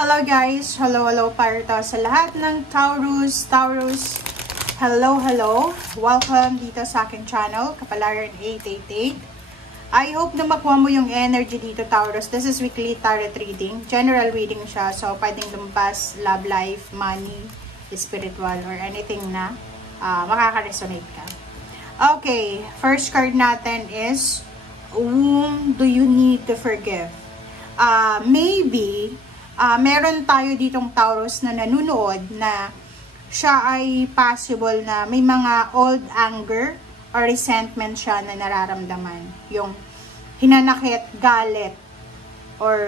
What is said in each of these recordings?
Hello guys! Hello para sa lahat ng Taurus. Hello! Welcome dito sa aking channel, Kapalaran 888. I hope na makuha mo yung energy dito, Taurus. This is weekly tarot reading. General reading siya. So, pwedeng lumabas, love life, money, spiritual, or anything na makaka-resonate ka. Okay, first card natin is, whom do you need to forgive? Maybe, meron tayo ditong Taurus na nanunood na siya ay possible na may mga old anger or resentment siya na nararamdaman. Yung hinanakit, galit, or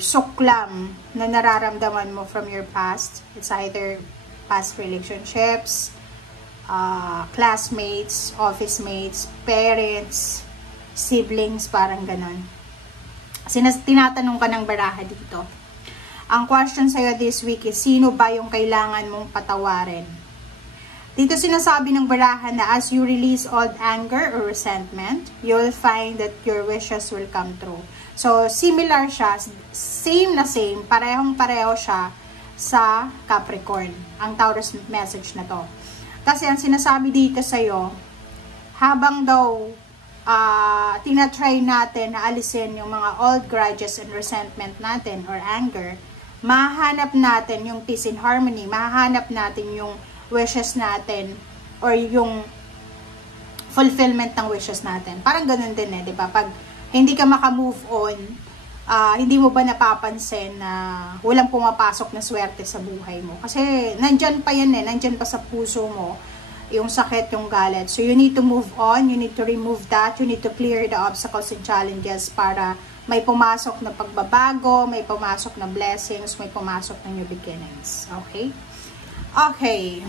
suklam na nararamdaman mo from your past. It's either past relationships, classmates, office mates, parents, siblings, parang ganon. Tinatanong ka ng baraha dito. Ang question sa'yo this week is, sino ba yung kailangan mong patawarin? Dito sinasabi ng baraha na as you release old anger or resentment, you'll find that your wishes will come true. So, similar siya, same, parehong-pareho siya sa Capricorn, ang Taurus message na to. Kasi ang sinasabi dito sa'yo, habang daw tinatry natin na alisin yung mga old grudges and resentment natin or anger, mahanap natin yung peace and harmony, mahanap natin yung wishes natin or yung fulfillment ng wishes natin. Parang ganun din di ba? Pag hindi ka maka-move on, hindi mo ba napapansin na walang pumapasok na swerte sa buhay mo? Kasi nandyan pa yan nandyan pa sa puso mo yung sakit, yung galit. So, you need to move on, you need to remove that, you need to clear the obstacles and challenges para may pumasok na pagbabago, may pumasok na blessings, may pumasok na new beginnings. Okay? Okay.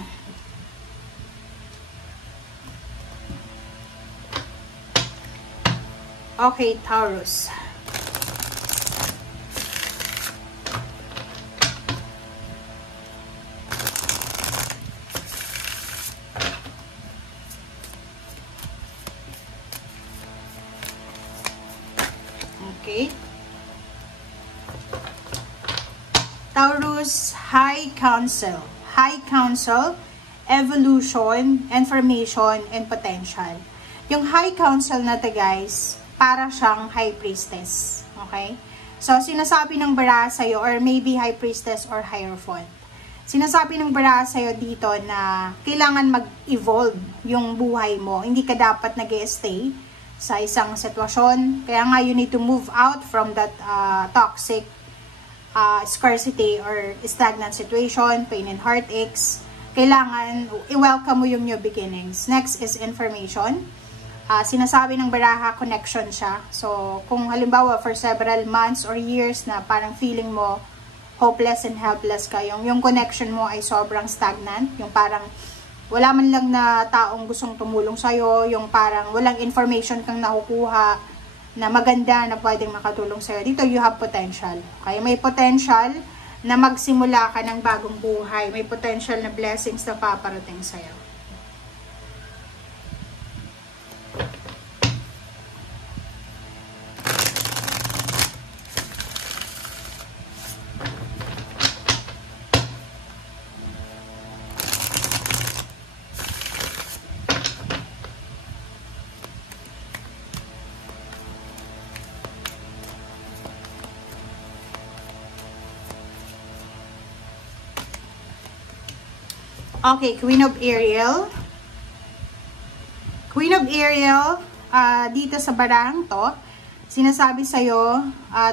Okay, Taurus. Okay. Taurus, High Council. High Council, Evolution, Information, and Potential. Yung High Council na to guys, para siyang High Priestess. Okay? So, sinasabi ng baraha sa'yo, or maybe High Priestess or Hierophant. Sinasabi ng baraha sa'yo dito na kailangan mag-evolve yung buhay mo. Hindi ka dapat nag-stay sa isang sitwasyon. Kaya nga, you need to move out from that toxic scarcity or stagnant situation, pain and heartaches. Kailangan i-welcome mo yung new beginnings. Next is information. Sinasabi ng baraha, connection siya. So, kung halimbawa for several months or years na parang feeling mo hopeless and helpless ka, yung connection mo ay sobrang stagnant, yung parang wala man lang na taong gustong tumulong sa'yo, yung parang walang information kang nakukuha na maganda na pwedeng makatulong sa'yo. Dito, you have potential. Okay? May potential na magsimula ka ng bagong buhay. May potential na blessings na paparating sa'yo. Okay, Queen of Ariel. Queen of Ariel, dito sa barang to, sinasabi sa'yo,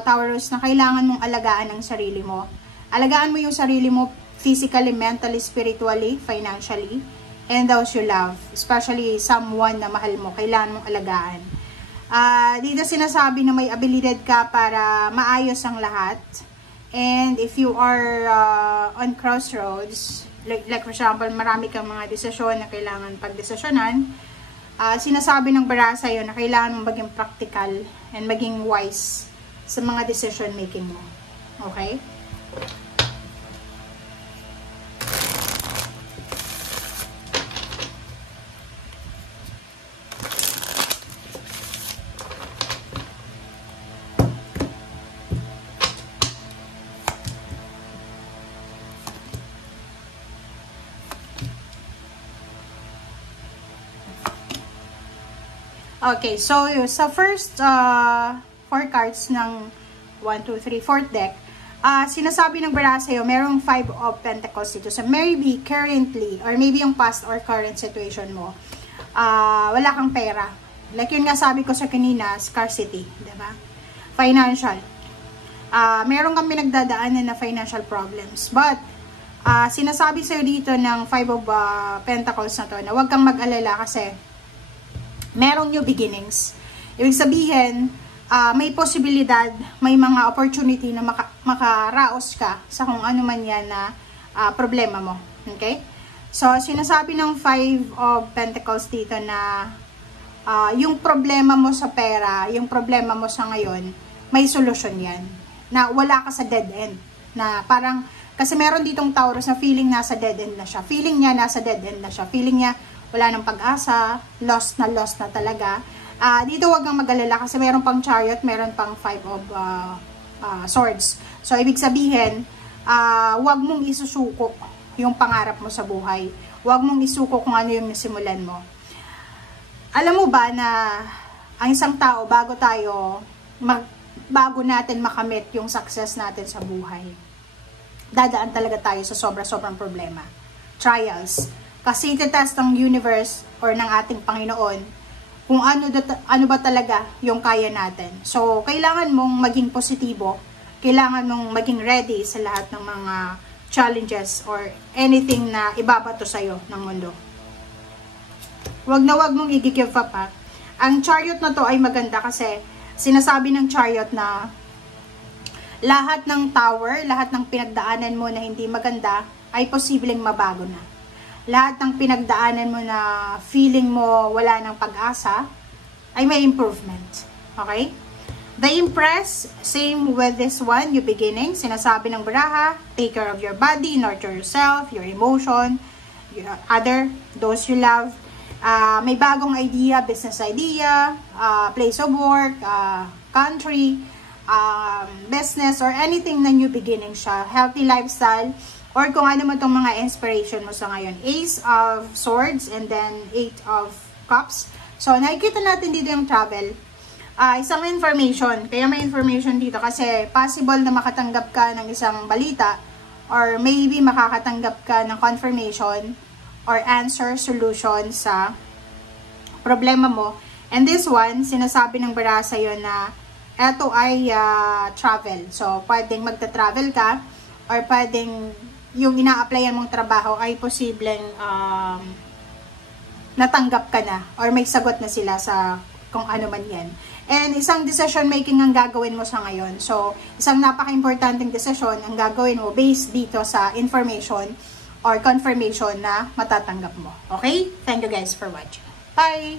Taurus, na kailangan mong alagaan ang sarili mo. Alagaan mo yung sarili mo physically, mentally, spiritually, financially, and those you love. Especially someone na mahal mo, kailangan mong alagaan. Dito sinasabi na may abilidad ka para maayos ang lahat. And if you are on crossroads, like for example, marami kang mga desisyon na kailangan pagdesisyonan, sinasabi ng baraha sa'yo na kailangan mong maging practical and maging wise sa mga decision making mo. Okay? Okay, so sa first 4 cards ng 1, 2, 3, 4th deck, sinasabi ng baraha sa'yo, merong 5 of Pentacles dito. So, maybe currently, or maybe yung past or current situation mo, wala kang pera. Like yun nga sabi ko sa kanina, scarcity, diba? Financial. Meron kang pinagdadaanan na financial problems. But, sinasabi sa'yo dito ng 5 of Pentacles na to, na huwag kang mag-alala kasi merong new beginnings. Ibig sabihin, may posibilidad, may mga opportunity na makaraos ka sa kung ano man yan na problema mo. Okay? So, sinasabi ng 5 of Pentacles dito na yung problema mo sa pera, yung problema mo sa ngayon, may solusyon yan. Na wala ka sa dead end. Na parang, kasi meron ditong Taurus na feeling nasa dead end na siya. Feeling niya nasa dead end na siya. Feeling niya wala nang pag-asa, lost na talaga. Dito wag kang mag-alala kasi meron pang Chariot, meron pang 5 of Swords. So, ibig sabihin, wag mong isusuko yung pangarap mo sa buhay. Wag mong isuko kung ano yung nasimulan mo. Alam mo ba na ang isang tao, bago natin makamit yung success natin sa buhay, dadaan talaga tayo sa sobrang problema. Trials. Kasi itetest ng universe or ng ating Panginoon kung ano ba talaga yung kaya natin. So, kailangan mong maging positibo. Kailangan mong maging ready sa lahat ng mga challenges or anything na ibabato sa'yo ng mundo. Wag mong i-give up ha. Ang Chariot na to ay maganda kasi sinasabi ng Chariot na lahat ng tower, lahat ng pinagdaanan mo na hindi maganda ay posibleng mabago na. Lahat ng pinagdaanan mo na feeling mo wala ng pag-asa ay may improvement. Okay? The Empress, same with this one, yung beginning. Sinasabi ng baraha, take care of your body, nurture yourself, your emotion, those you love. May bagong idea, business idea, place of work, country, business, or anything na new beginning siya. Healthy lifestyle, or kung ano mo itong mga inspiration mo sa ngayon. Ace of Swords and then 8 of Cups. So, nakikita natin dito yung travel. Isang information. Kaya may information dito kasi possible na makatanggap ka ng isang balita or maybe makakatanggap ka ng confirmation or answer, solution sa problema mo. And this one, sinasabi ng baraha sa'yo na eto ay travel. So, pwedeng magta-travel ka or pwedeng yung ina-applyan mong trabaho ay posibleng natanggap ka na or may sagot na sila sa kung ano man yan. And isang decision making ang gagawin mo sa ngayon. So, isang napaka-importanting decision ang gagawin mo based dito sa information or confirmation na matatanggap mo. Okay? Thank you guys for watching. Bye!